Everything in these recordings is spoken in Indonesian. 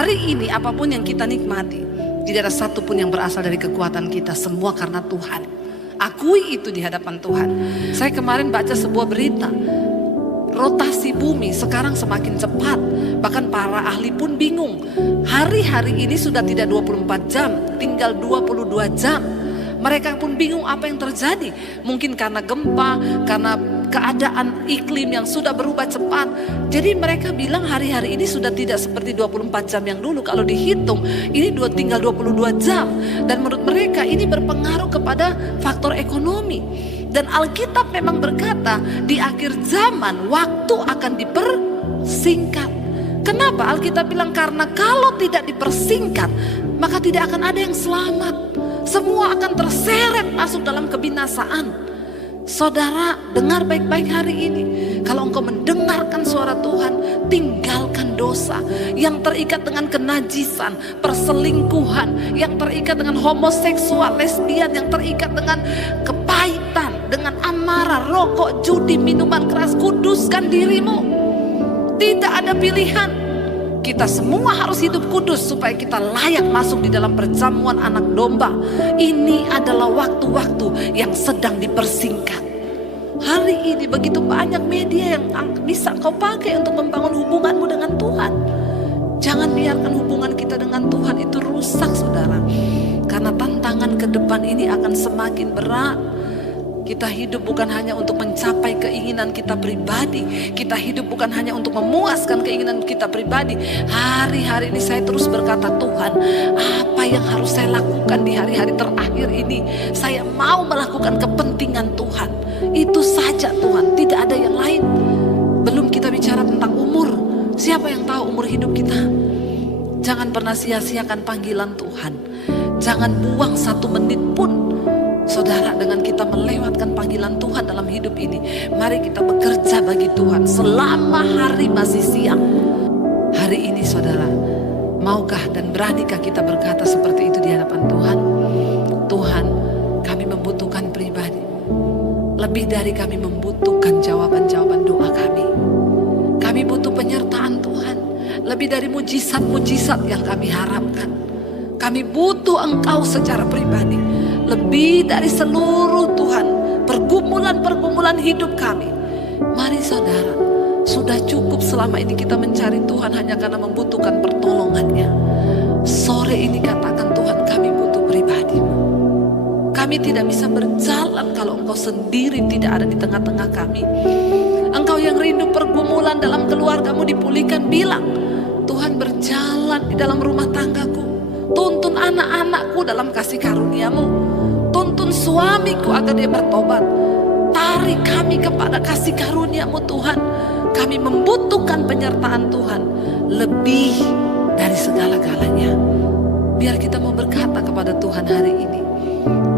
Hari ini apapun yang kita nikmati, tidak ada satu pun yang berasal dari kekuatan kita, semua karena Tuhan. Akui itu di hadapan Tuhan. Saya kemarin baca sebuah berita, rotasi bumi sekarang semakin cepat. Bahkan para ahli pun bingung. Hari-hari ini sudah tidak 24 jam, tinggal 22 jam. Mereka pun bingung apa yang terjadi. Mungkin karena gempa, karena keadaan iklim yang sudah berubah cepat. Jadi mereka bilang hari-hari ini sudah tidak seperti 24 jam yang dulu. Kalau dihitung ini tinggal 22 jam. Dan menurut mereka ini berpengaruh kepada faktor ekonomi. Dan Alkitab memang berkata di akhir zaman waktu akan dipersingkat. Kenapa Alkitab bilang? Karena kalau tidak dipersingkat maka tidak akan ada yang selamat. Semua akan terseret masuk dalam kebinasaan. Saudara, dengar baik-baik hari ini. Kalau engkau mendengarkan suara Tuhan, tinggalkan dosa yang terikat dengan kenajisan, perselingkuhan, yang terikat dengan homoseksual, lesbian, yang terikat dengan kepahitan, dengan amarah, rokok, judi, minuman keras. Kuduskan dirimu. Tidak ada pilihan. Kita semua harus hidup kudus supaya kita layak masuk di dalam perjamuan anak domba. Ini adalah waktu-waktu yang sedang dipersingkat. Hari ini begitu banyak media yang bisa kau pakai untuk membangun hubunganmu dengan Tuhan. Jangan biarkan hubungan kita dengan Tuhan itu rusak, saudara. Karena tantangan ke depan ini akan semakin berat. Kita hidup bukan hanya untuk mencapai keinginan kita pribadi. Kita hidup bukan hanya untuk memuaskan keinginan kita pribadi. Hari-hari ini saya terus berkata, Tuhan, apa yang harus saya lakukan di hari-hari terakhir ini? Saya mau melakukan kepentingan Tuhan. Itu saja Tuhan, tidak ada yang lain. Belum kita bicara tentang umur. Siapa yang tahu umur hidup kita? Jangan pernah sia-siakan panggilan Tuhan. Jangan buang 1 menit pun. Saudara, dengan kita melewatkan panggilan Tuhan dalam hidup ini, mari kita bekerja bagi Tuhan selama hari masih siang. Hari ini saudara, maukah dan beranikah kita berkata seperti itu di hadapan Tuhan? Tuhan, kami membutuhkan pribadi. Lebih dari kami membutuhkan jawaban-jawaban doa kami. Kami butuh penyertaan Tuhan. Lebih dari mujizat-mujizat yang kami harapkan. Kami butuh Engkau secara pribadi. Lebih dari seluruh Tuhan, pergumulan-pergumulan hidup kami. Mari saudara, sudah cukup selama ini kita mencari Tuhan hanya karena membutuhkan pertolongannya. Sore ini katakan, Tuhan, kami butuh pribadi-Mu. Kami tidak bisa berjalan kalau Engkau sendiri tidak ada di tengah-tengah kami. Engkau yang rindu pergumulan dalam keluargamu dipulihkan, bilang, Tuhan, berjalan di dalam rumah tanggaku. Tuntun anak-anakku dalam kasih karunia-Mu. Tuntun suamiku agar dia bertobat. Tarik kami kepada kasih karunia-Mu Tuhan. Kami membutuhkan penyertaan Tuhan lebih dari segala-galanya. Biar kita mau berkata kepada Tuhan hari ini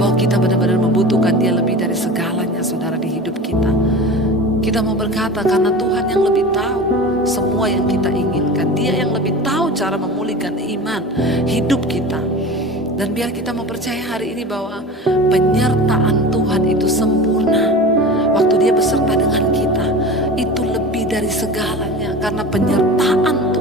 bahwa kita benar-benar membutuhkan Dia lebih dari segalanya, saudara, di hidup kita. Kita mau berkata karena Tuhan yang lebih tahu semua yang kita inginkan. Dia yang lebih tahu cara memulihkan iman hidup kita. Dan biar kita mau percaya hari ini bahwa penyertaan Tuhan itu sempurna. Waktu Dia beserta dengan kita, itu lebih dari segalanya. Karena penyertaan